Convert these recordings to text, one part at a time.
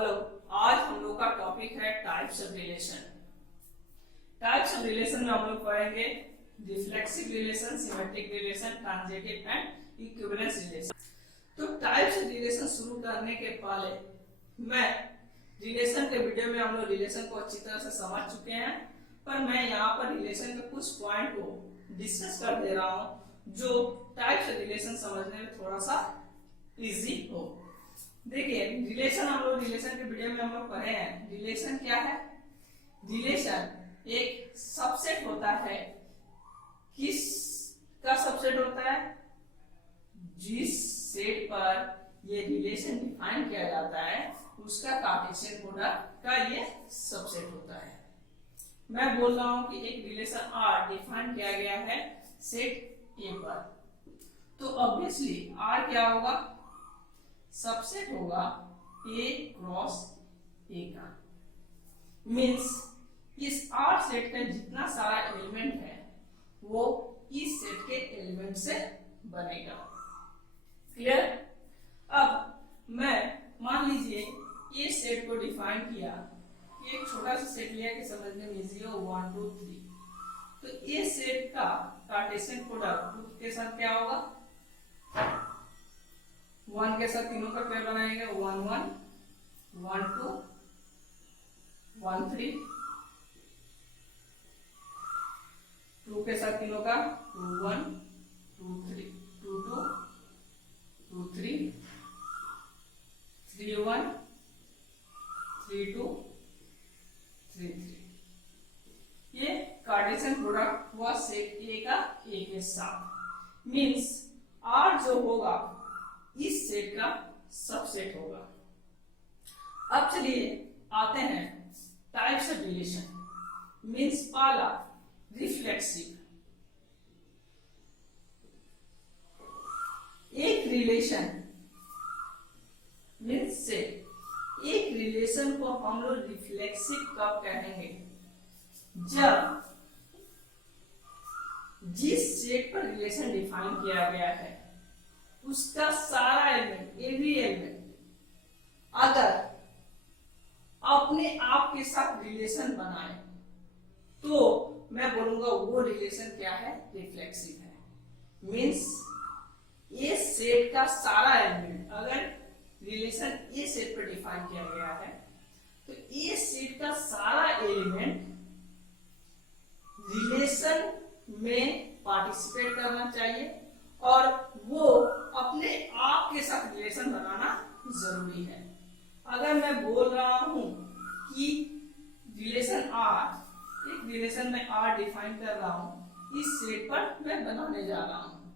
Hello, आज हम लोग का टॉपिक है types of relation. Types of relation में हम लोग पढ़ेंगे reflexive relation, symmetric relation, transitive and equivalence relation. तो टाइप्स ऑफ रिलेशन शुरू करने के पहले मैं रिलेशन के वीडियो में हम लोग रिलेशन को अच्छी तरह से समझ चुके हैं, पर मैं यहाँ पर रिलेशन के कुछ पॉइंट को डिस्कस कर दे रहा हूँ जो टाइप्स ऑफ रिलेशन समझने में थोड़ा सा इजी हो। देखिए, रिलेशन हम लोग रिलेशन के वीडियो में हम लोग पढ़े हैं। रिलेशन क्या है? रिलेशन एक सबसेट होता है। किस का सबसेट होता है? जिस सेट पर ये रिलेशन डिफाइन किया जाता है उसका कार्टेशियन प्रोडक्ट का ये सबसेट होता है। मैं बोल रहा हूं कि एक रिलेशन R डिफाइन किया गया है सेट A पर, तो ऑब्वियसली R क्या होगा? सबसेट होगा A क्रॉस A का। मींस इस R सेट का जितना सारा एलिमेंट है वो इस सेट के एलिमेंट से बनेगा। क्लियर? अब मैं मान लीजिए ये सेट को डिफाइन किया, एक छोटा सा सेट लिया कि समझने में इजी हो, 1 2 3। तो ये सेट का कार्टेशियन प्रोडक्ट के साथ क्या होगा? 1 के साथ तीनों का पेयर बनाएंगे, 1 1 1 2 1 3। 2 के साथ तीनों का 2 1 2 3 2 2 2 3 3 1 3 2 3 3। ये कार्टेशियन प्रोडक्ट हुआ सेट ए का ए के साथ। मींस R जो होगा इस सेट का सबसेट होगा। अब चलिए आते हैं टाइप्स ऑफ रिलेशन। मींस पहला रिफ्लेक्सिव। एक रिलेशन मींस से एक रिलेशन को हम लोग रिफ्लेक्सिव कब कहेंगे? जब जिस सेट पर रिलेशन डिफाइन किया गया है उसका सारा एलिमेंट, एवरी एलिमेंट अगर अपने आप के साथ रिलेशन बनाए तो मैं बोलूंगा वो रिलेशन क्या है? रिफ्लेक्सिव है। मींस ये सेट का सारा एलिमेंट अगर रिलेशन ए सेट पर डिफाइन किया गया है तो ए सेट का सारा एलिमेंट रिलेशन में पार्टिसिपेट करना चाहिए और वो अपने आप के साथ रिलेशन बनाना जरूरी है। अगर मैं बोल रहा हूं कि रिलेशन R, एक रिलेशन में R डिफाइन कर रहा हूं, इस सेट पर मैं बनाने जा रहा हूं,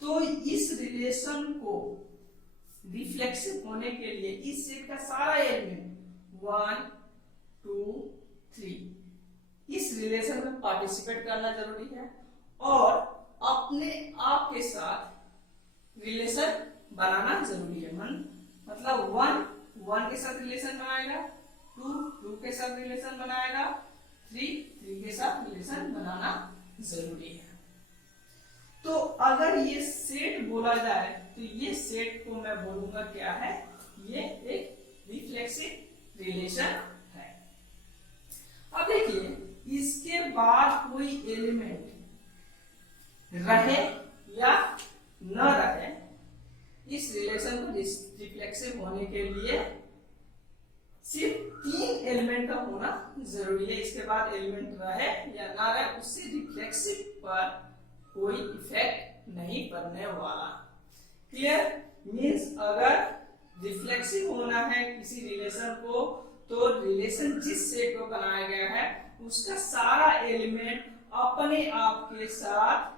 तो इस रिलेशन को रिफ्लेक्सिव होने के लिए इस सेट का सारा एलिमेंट 1 2 3 इस रिलेशन में पार्टिसिपेट करना जरूरी है और अपने आप के साथ रिलेशन बनाना जरूरी है। मतलब 1 1 के साथ रिलेशन बनाएगा, 2 2 के साथ रिलेशन बनाएगा, 3 3 के साथ रिलेशन बनाना जरूरी है। तो अगर ये सेट बोला जाए तो ये सेट को मैं बोलूंगा क्या है? ये एक रिफ्लेक्सिव रिलेशन है। अब देखिए, इसके बाद कोई एलिमेंट रहे या न रहे, इस रिलेशन को रिफ्लेक्सिव होने के लिए सिर्फ 3 एलिमेंट का होना जरूरी है। इसके बाद एलिमेंट रहे या ना रहे, उससे रिफ्लेक्सिव पर कोई इफेक्ट नहीं पड़ने वाला। क्लियर? मींस अगर रिफ्लेक्सिव होना है किसी रिलेशन को तो रिलेशन जिस सेट को बनाया गया है उसका सारा एलिमेंट अपने आप के साथ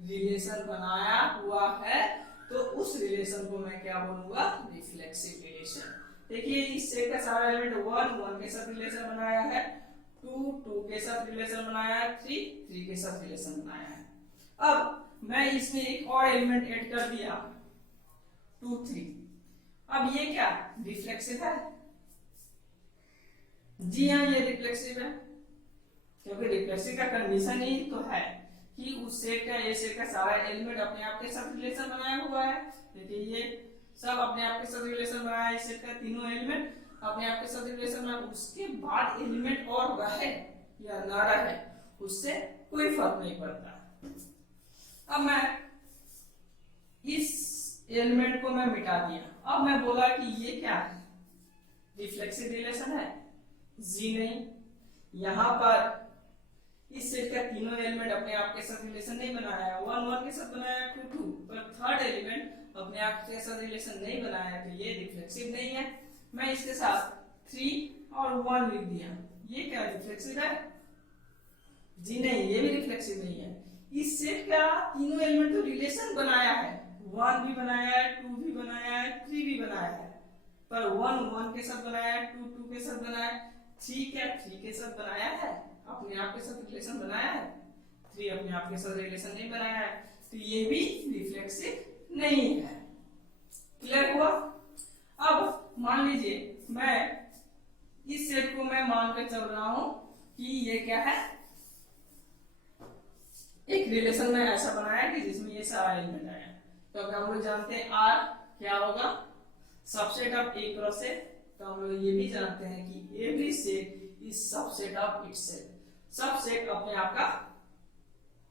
रिलेशन बनाया हुआ है, तो उस रिलेशन को मैं क्या बोलूंगा? Reflexive relation. देखिए, इस सेट का सारा एलिमेंट 1 1 के साथ रिलेशन बनाया है, 2 2 के साथ रिलेशन बनाया है, 3 3 के साथ रिलेशन बनाया है। अब मैं इसमें एक और एलिमेंट ऐड कर दिया 2 3। अब ये क्या रिफ्लेक्सिव है? जी हाँ, ये रिफ्लेक्सिव है, क्योंकि रिफ्लेक्सिव का कंडीशन ही तो है कि उस सेट का, ये सेट का सारा एलिमेंट अपने आप के साथ रिलेशन बनाया हुआ है। देखिए, ये सब अपने आप के साथ रिलेशन बनाया, इस सेट का तीनों एलिमेंट अपने आप के साथ रिलेशन बनाया, उसके बाद एलिमेंट और रहे या ना रहे उससे कोई फर्क नहीं पड़ता। अब मैं इस एलिमेंट को मैं मिटा दिया, अब मैं बोला कि ये क्या है, रिफ्लेक्सिव रिलेशन है, जी नहीं। यहां पर इस सेट का तीनों एलिमेंट अपने आप के साथ रिलेशन नहीं बनाया, 1 1 के साथ बनाया, 2 2, पर थर्ड एलिमेंट अपने आप के साथ रिलेशन नहीं बनाया, तो ये रिफ्लेक्सिव नहीं है। मैं इसके साथ 3 और 1 लिख दिया, ये क्या रिफ्लेक्सिव है, जी नहीं, ये भी रिफ्लेक्सिव नहीं है। इस सेट का तीनों एलिमेंट तो रिलेशन बनाया है, 1 भी बनाया है, 2 भी बनाया है, 3 भी बनाया है, पर 1 1 के साथ बनाया है, 2 2 के साथ बनाया है, 3 क्या 3 के साथ बनाया है, अपने आप के साथ रिलेशन बनाया है, 3 अपने आप के साथ रिलेशन नहीं बनाया है, तो ये भी रिफ्लेक्सिव नहीं है। क्लियर हुआ? अब मान लीजिए मैं इस सेट को मैं मान कर चल रहा हूं कि ये क्या है, एक रिलेशन में ऐसा बनाया कि जिसमें ये सारा एलिमेंट आया, तो अगर हम लोग जानते हैं R क्या होगा, subset of A cross A, तो हम लोग ये भी जानते हैं कि every set is subset of itself, subset अपने आप का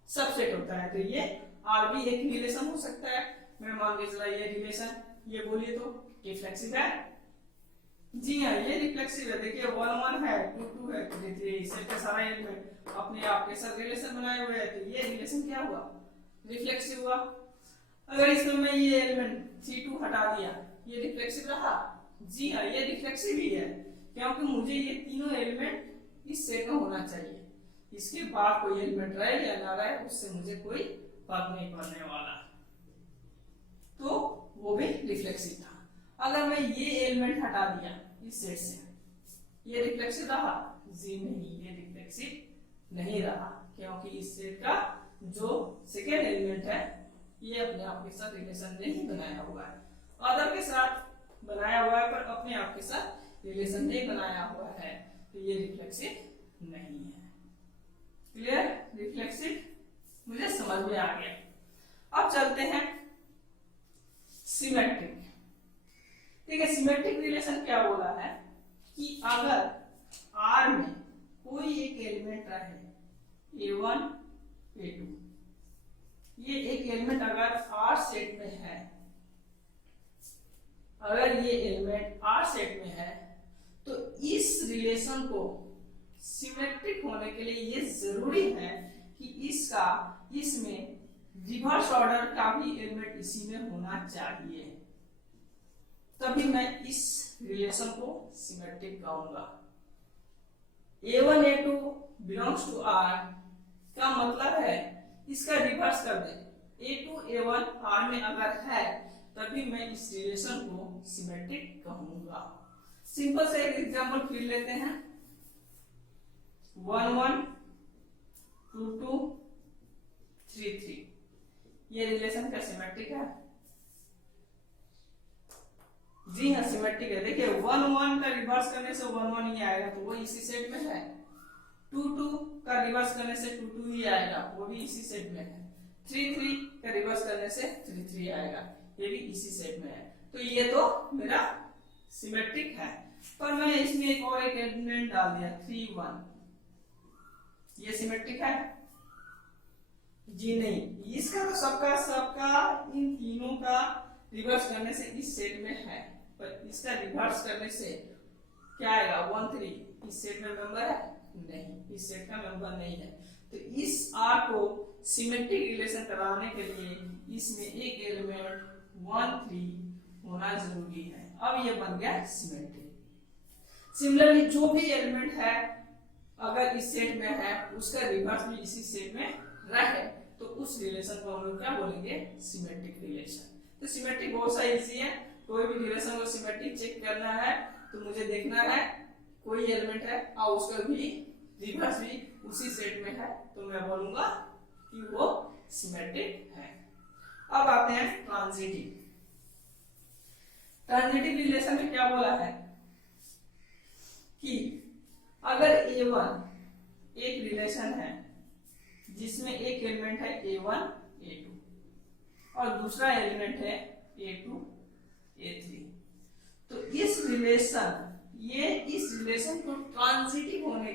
सबसेट होता है, तो ये R भी एक रिलेशन हो सकता है। मैं मान के चला ये रिलेशन, ये बोलिए तो रिफ्लेक्सिव है, जी हाँ ये रिफ्लेक्सिव है। देखिए 1 1 है, 2 2 है, 3 3, इससे के सारा एलिमेंट अपने आप के साथ रिलेशन बनाए हुए हैं, तो ये रिलेशन क्या हुआ, रिफ्लेक्सिव हुआ। अगर इसमें मैं ये एलिमेंट 3 2 हटा दिया, ये रिफ्लेक्सिव रहा, जी हाँ ये रिफ्लेक्सिव ही है, क्योंकि मुझे ये तीनों एलिमेंट इस सेट में होना चाहिए, इसके बाद कोई एलिमेंट रहे या ना रहे उससे मुझे कोई फर्क नहीं पड़ने वाला, तो वो भी रिफ्लेक्सिव था। अगर मैं ये एलिमेंट हटा दिया इस सेट से, ये रिफ्लेक्सिव रहा, जी नहीं ये रिफ्लेक्सिव नहीं रहा, क्योंकि इस सेट का जो सेकेंड एलिमेंट है ये अपने आप के साथ रिलेशन नहीं बनाया हुआ है, अदर के साथ बनाया हुआ है पर अपने आप के साथ रिलेशन नहीं बनाया हुआ है, तो ये रिफ्लेक्सिव नहीं है। क्लियर? रिफ्लेक्सिव मुझे समझ में आ गया। अब चलते हैं सिमेट्रिक। ठीक है, सिमेट्रिक रिलेशन क्या बोला है कि अगर R में कोई एक एलिमेंट रहे A1 A2, ये एक एलिमेंट अगर R सेट में है, अगर ये एलिमेंट R सेट में है, तो इस रिलेशन को सिमेट्रिक होने के लिए ये जरूरी है कि इसमें रिवर्स ऑर्डर का भी एलिमेंट इसी में होना चाहिए, तभी मैं इस रिलेशन को सिमेट्रिक कहूंगा। A1 A2 belongs to R का मतलब है इसका रिवर्स कर दे, A2 A1 R में अगर है तभी मैं इस रिलेशन को सिमेट्रिक कहूंगा। सिंपल से एक एग्जांपल फिर लेते हैं, 1 1 2 2 3 3, ये रिलेशन क्या सिमेट्रिक है? जी हाँ सिमेट्रिक है। देखिए 1 1 का रिवर्स करने से 1 1 ही आएगा, तो वो इसी सेट में है। 2 2 का रिवर्स करने से 2 2 ही आएगा, वो भी इसी सेट में है। 3 3 का रिवर्स करने से 3 3 आएगा, ये भी इसी सेट में है, तो ये तो मेरा सिमेट्रिक है। पर मैं इसमें एक और एक एलिमेंट डाल दिया 3 1, ये सिमेट्रिक है? जी नहीं, इसका तो सबका इन तीनों का रिवर्स करने से इस सेट में है, पर इसका रिवर्स करने से क्या आएगा 1 3, इस सेट में मेंबर है नहीं, इस सेट का मेंबर नहीं है, तो इस R को सिमेट्रिक रिलेशन कराने के लिए इसमें एक एलिमेंट 1 3 होना जरूरी है। अब ये बन गया सिमेट्रिक। सिमिलरली जो भी एलिमेंट है अगर इस सेट में है उसका रिवर्स भी इसी सेट में रहे, तो उस रिलेशन को हम लोग क्या बोलेंगे, सिमेट्रिक रिलेशन। तो सिमेट्रिक बहुत सा इजी है, कोई भी रिलेशन को सिमेट्रिक चेक करना है तो मुझे देखना है कोई एलिमेंट है और उसका भी रिवर्स भी उसी सेट में है, तो मैं बोलूंगा कि वो सिमेट्रिक है। अब आते हैं ट्रांजिटिव। ट्रांजिटिव रिलेशन में क्या बोला है कि अगर A1 एक रिलेशन है जिसमें एक एलिमेंट है A1 A2 और दूसरा एलिमेंट है A2 A3। तो इस रिलेशन को ट्रांजिटिव होने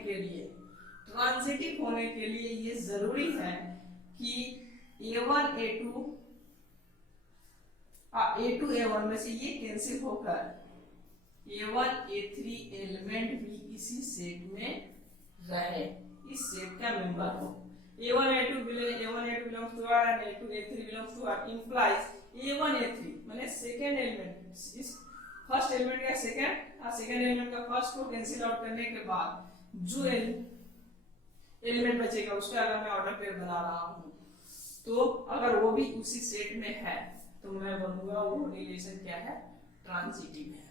के लिए ये जरूरी है कि A1 A2 A1 में से ये कैंसिल होकर A1 A3 एलिमेंट भी इसी सेट में रहे, इस सेट का मेंबर हो। A1 A2 belongs to R and A2 A3 belongs to R implies A1 A3 माने सेकंड एलिमेंट, इस फर्स्ट एलिमेंट का सेकंड एलिमेंट का फर्स्ट को कैंसिल आउट करने के बाद जो एलिमेंट बचेगा उसका अगर मैं ऑर्डर पेयर बना रहा हूं तो अगर वो भी उसी सेट में है तो मैं बोलूंगा वो रिलेशन क्या है, ट्रांजिटिव है।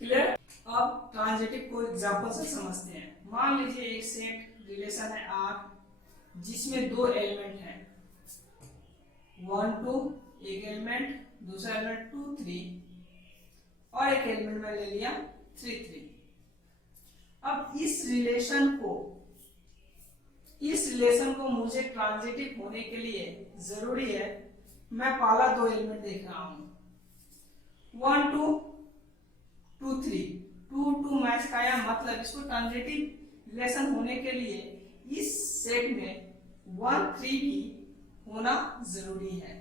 क्लियर? अब ट्रांजिटिव को एग्जांपल से समझते हैं। मान लीजिए एक सेट रिलेशन है R जिसमें दो एलिमेंट हैं 1 2, एक एलिमेंट, दूसरा एलिमेंट 2 3 और एक एलिमेंट में ले लिया 3 3। अब इस रिलेशन को मुझे ट्रांजिटिव होने के लिए जरूरी है मैं पहला दो एलिमेंट देख रहा हूं 1 2 2 3 2 2 मैच खाया, मतलब इसको ट्रांजिटिव रिलेशन होने के लिए इस सेट में 1 3 भी होना जरूरी है।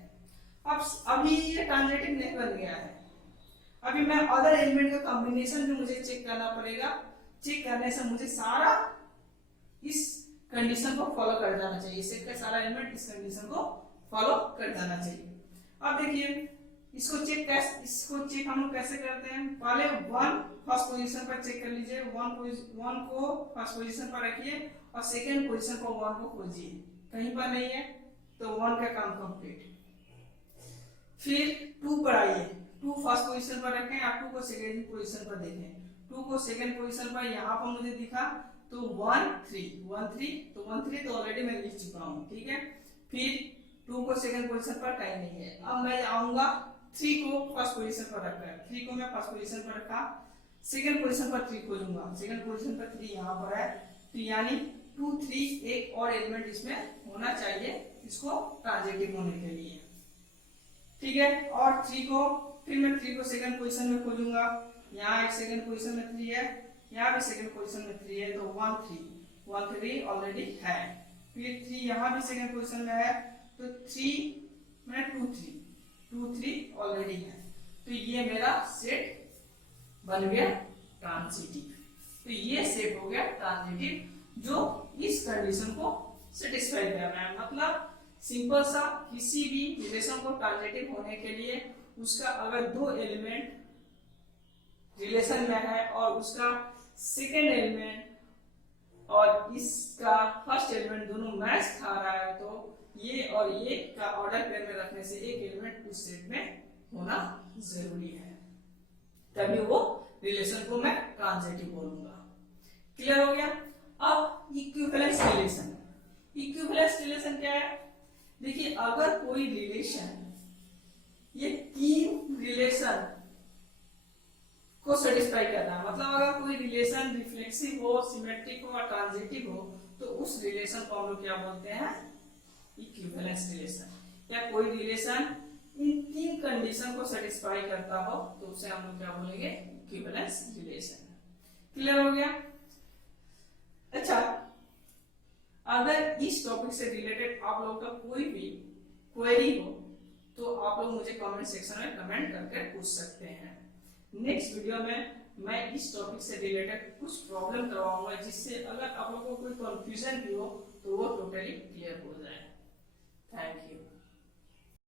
अब अभी ये ट्रांजिटिव नहीं बन गया है, अभी मैं अदर एलिमेंट का कॉम्बिनेशन भी मुझे चेक करना पड़ेगा। चेक करने से मुझे सारा इस कंडीशन को फॉलो कर जाना चाहिए, सेट का सारा एलिमेंट इस कंडीशन को फॉलो कर जाना चाहिए। अब देखिए इसको चेक हम लोग कैसे करते हैं, पहले 1 फर्स्ट पोजीशन पर चेक कर लीजिए, 1 को फर्स्ट पोजीशन पर रखिए और सेकंड पोजीशन को 1 को खोजिए, कहीं पर नहीं है तो 1 का काम कंप्लीट। फिर 2 पर आइए, 2 फर्स्ट पोजीशन पर रखें, आप 2 को सेकंड पोजीशन पर देखें, 2 को सेकंड पोजीशन पर यहाँ पर मुझे दिखा तो 1 3 तो ऑलरेडी मैं लिख चुका हूँ, ठीक है। फिर 2 को सेकंड पोजीशन पर कहीं नहीं है। अब मैं आऊंगा 3 को फर्स्ट पोजीशन पर रखा, 3 को मैं फर्स्ट पोजीशन पर रखा, सेकंड पोजीशन पर 3 खोजूंगा, सेकंड पोजीशन पर 3 यहाँ पर है, तो यानी 2 3 एक और एलिमेंट इसमें होना चाहिए इसको ट्रांजिटिव होने के लिए, ठीक है। और 3 को फिर मैं 3 को सेकंड पोजीशन में खोजूंगा, यहाँ एक सेकंड पोजीशन में 3 है, यहाँ भी सेकंड पोजीशन में 3 है, तो 1 3 ऑलरेडी है। फिर 3 यहाँ भी सेकंड पोजीशन में है तो 3 में 2 3 ऑलरेडी है, तो ये मेरा सेट बन गया ट्रांजिटिव। तो ये सेट हो गया ट्रांजिटिव जो इस कंडीशन को सेटिस्फाई कर रहा है। मतलब सिंपल सा, किसी भी रिलेशन को ट्रांजिटिव होने के लिए उसका अगर दो एलिमेंट रिलेशन में है और उसका सेकेंड एलिमेंट और इसका फर्स्ट एलिमेंट दोनों मैच खा रहा है तो ये और ये का ऑर्डर पेयर में रखने से एक एलिमेंट उस सेट में होना जरूरी है, तभी वो रिलेशन को मैं ट्रांजिटिव बोलूंगा। क्लियर हो गया? अब इक्विवेलेंस रिलेशन क्या है? देखिए अगर कोई रिलेशन ये तीन रिलेशन को सेटिस्फाई करना है, मतलब अगर कोई रिलेशन रिफ्लेक्सिव हो, सिमेट्रिक हो और ट्रांजिटिव हो तो उस रिलेशन को हम लोग क्या बोलते हैं? Equivalence relation. या कोई रिलेशन इन तीन कंडीशन को सेटिस्फाई करता हो तो उसे हम लोग क्या बोलेंगे? Equivalence relation. क्लियर हो गया? अच्छा, अगर इस टॉपिक से रिलेटेड आप लोगों का कोई भी क्वेरी हो तो आप लोग मुझे कमेंट सेक्शन में कमेंट करके पूछ सकते हैं। नेक्स्ट वीडियो में मैं इस टॉपिक से रिलेटेड कुछ प्रॉब्लम करवाऊंगा जिससे अगर आप लोगों को कोई कंफ्यूजन भी हो तो वो टोटली क्लियर हो जाए। Thank you.